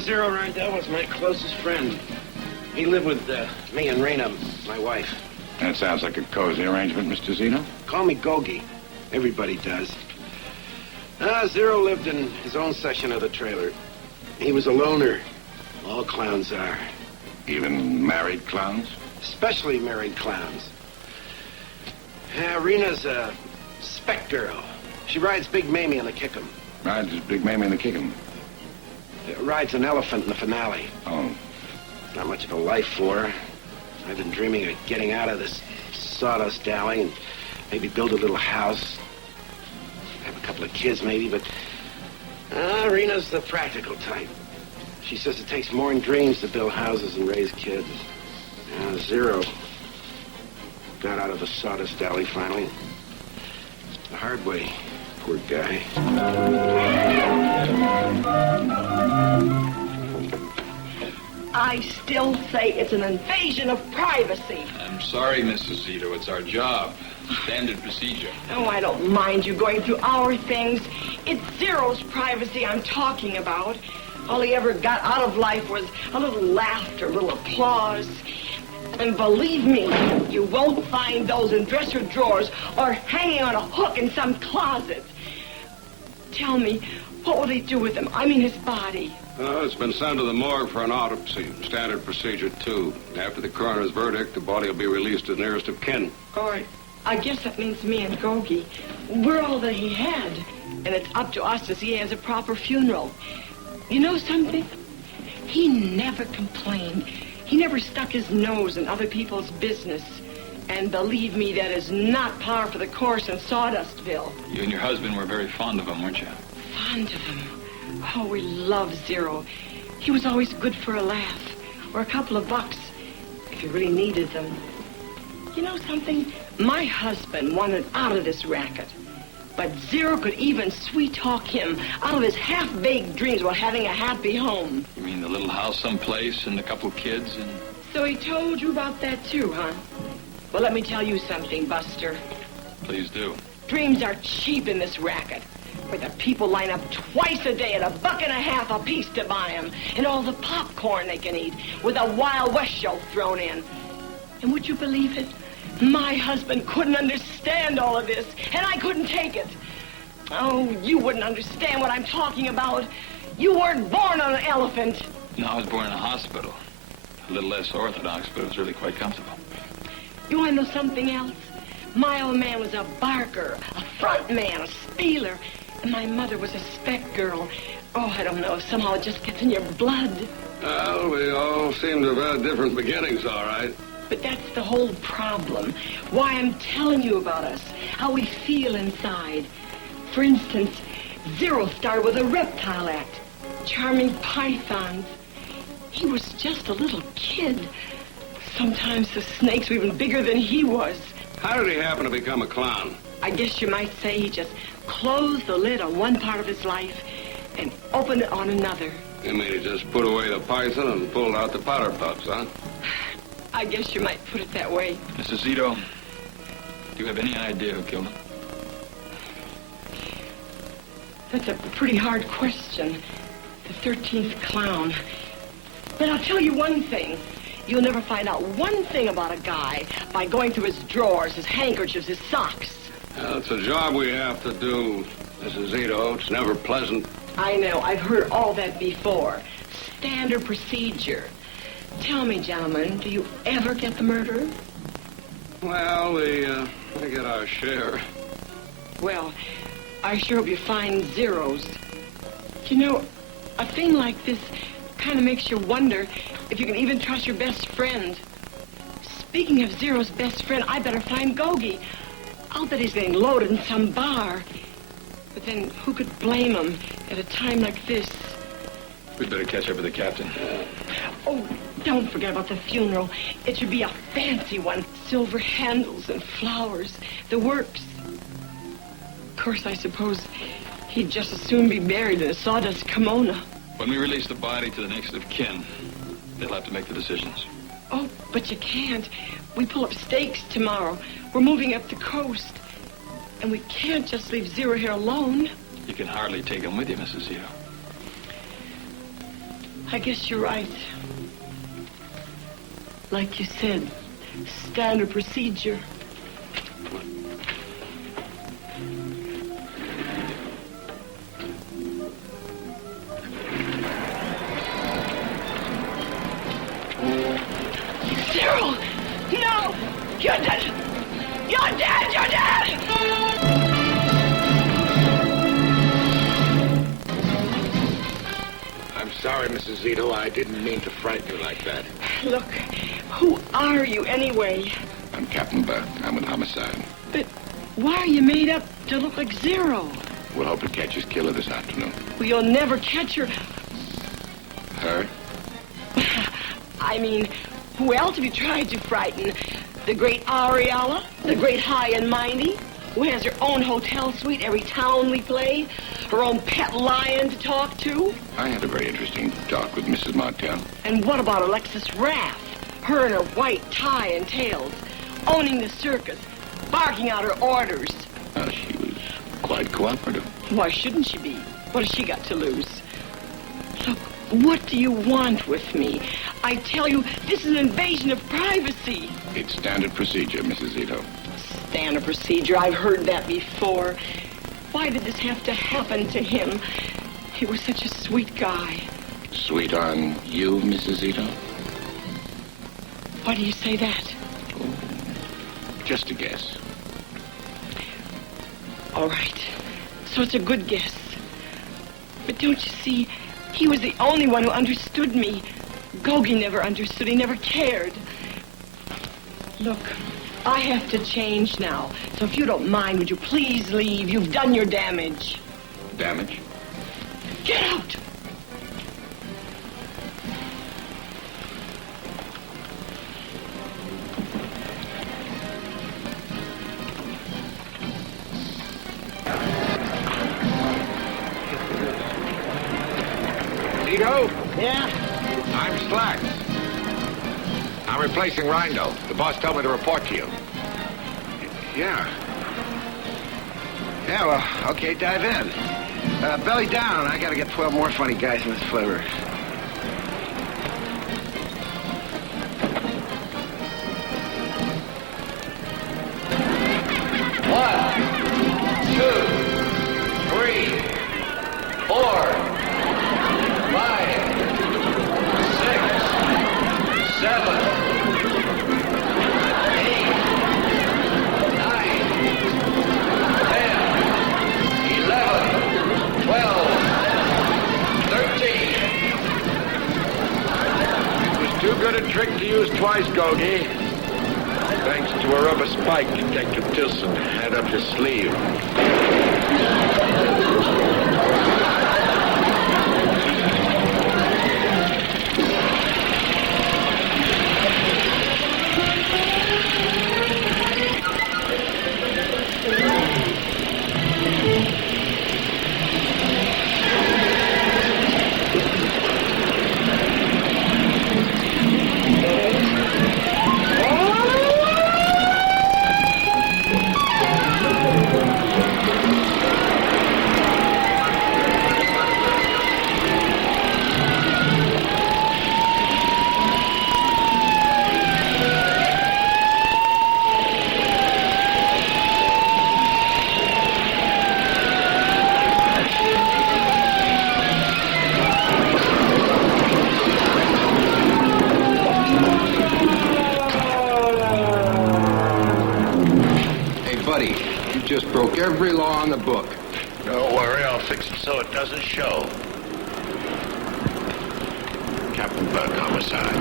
Zero Rydell was my closest friend. He lived with me and Rena, my wife. That sounds like a cozy arrangement, Mr. Zeno. Call me Gogi. Everybody does. Zero lived in his own section of the trailer. He was a loner. All clowns are. Even married clowns? Especially married clowns. Rena's a spec girl. She rides Big Mamie in the Kick-'em. Rides Big Mamie in the Kick-'em? Rides an elephant in the finale. Oh. Not much of a life for her. I've been dreaming of getting out of this sawdust alley and maybe build a little house. Have a couple of kids, maybe, but... Rena's the practical type. She says it takes more than dreams to build houses and raise kids. Zero got out of the sawdust alley finally. The hard way, poor guy. I still say it's an invasion of privacy. I'm sorry, Mrs. Zito. It's our job. Standard procedure. Oh, I don't mind you going through our things. It's Zero's privacy I'm talking about. All he ever got out of life was a little laughter, a little applause. And believe me, you won't find those in dresser drawers or hanging on a hook in some closet. Tell me, what will they do with him? I mean his body. It's been sent to the morgue for an autopsy. Standard procedure, too. After the coroner's verdict, the body will be released to the nearest of kin. All right. I guess that means me and Gogi. We're all that he had. And it's up to us to see he has a proper funeral. You know something? He never complained. He never stuck his nose in other people's business. And believe me, that is not par for the course in Sawdustville. You and your husband were very fond of him, weren't you? Fond of him? Oh, we love Zero. He was always good for a laugh. Or a couple of bucks, if you really needed them. You know something? My husband wanted out of this racket. But Zero could even sweet-talk him out of his half-baked dreams while having a happy home. You mean the little house someplace and a couple kids and... So he told you about that too, huh? Well, let me tell you something, Buster. Please do. Dreams are cheap in this racket, where the people line up twice a day at $1.50 a piece to buy them, and all the popcorn they can eat, with a Wild West show thrown in. And would you believe it? My husband couldn't understand all of this, and I couldn't take it. Oh, you wouldn't understand what I'm talking about. You weren't born on an elephant. No, I was born in a hospital. A little less orthodox, but it was really quite comfortable. You want to know something else? My old man was a barker, a front man, a spieler, and my mother was a spec girl. Oh, I don't know. Somehow it just gets in your blood. Well, we all seem to have had different beginnings, all right. But that's the whole problem. Why I'm telling you about us, how we feel inside. For instance, Zero started with a reptile act, charming pythons. He was just a little kid. Sometimes the snakes were even bigger than he was. How did he happen to become a clown? I guess you might say he just closed the lid on one part of his life and opened it on another. You mean he just put away the python and pulled out the powder puffs, huh? I guess you might put it that way. Mrs. Zito, do you have any idea who killed him? That's a pretty hard question. The 13th clown. But I'll tell you one thing. You'll never find out one thing about a guy by going through his drawers, his handkerchiefs, his socks. Well, it's a job we have to do, Mrs. Zito. It's never pleasant. I know. I've heard all that before. Standard procedure. Tell me, gentlemen, do you ever get the murderer? Well, we get our share. Well, I sure hope you find Zeros. You know, a thing like this kind of makes you wonder if you can even trust your best friend. Speaking of Zero's best friend, I better find Gogi. I'll bet he's getting loaded in some bar. But then who could blame him at a time like this? We'd better catch up with the captain. Oh, don't forget about the funeral. It should be a fancy one. Silver handles and flowers. The works. Of course, I suppose he'd just as soon be buried in a sawdust kimono. When we release the body to the next of kin, they'll have to make the decisions. Oh, but you can't. We pull up stakes tomorrow. We're moving up the coast. And we can't just leave Zero here alone. You can hardly take him with you, Mrs. Zito. I guess you're right. Like you said, standard procedure. Cyril! No! You're dead! You're dead! You're dead! I'm sorry, Mrs. Zeno. I didn't mean to frighten you like that. Look, who are you anyway? I'm Captain Burke. I'm with Homicide. But why are you made up to look like Zero? We'll hope to catch his killer this afternoon. Well, you'll never catch her. Her? I mean, who else have you tried to frighten? The great Ariella? The great High and Mighty? Who has her own hotel suite every town we play? Her own pet lion to talk to? I had a very interesting talk with Mrs. Martell. And what about Alexis Raff? Her in her white tie and tails, owning the circus, barking out her orders. She was quite cooperative. Why shouldn't she be? What has she got to lose? Look, what do you want with me? I tell you, this is an invasion of privacy. It's standard procedure, Mrs. Zeno. Standard procedure, I've heard that before. Why did this have to happen to him? He was such a sweet guy. Sweet on you, Mrs. Zeno? Why do you say that? Just a guess. All right. So it's a good guess. But don't you see, he was the only one who understood me. Gogi never understood. He never cared. Look, I have to change now. So if you don't mind, would you please leave? You've done your damage. Damage? Get out! Zeno? Yeah? I'm Slacks. I'm replacing Rindo. The boss told me to report to you. Yeah. Yeah, well, okay, dive in. Belly down. I gotta get 12 more funny guys in this flavor. Trick to use twice, Gogi. Thanks to a rubber spike Detective Tilson had up his sleeve. Just broke every law in the book. Don't worry, I'll fix it so it doesn't show. Captain Burke, Homicide.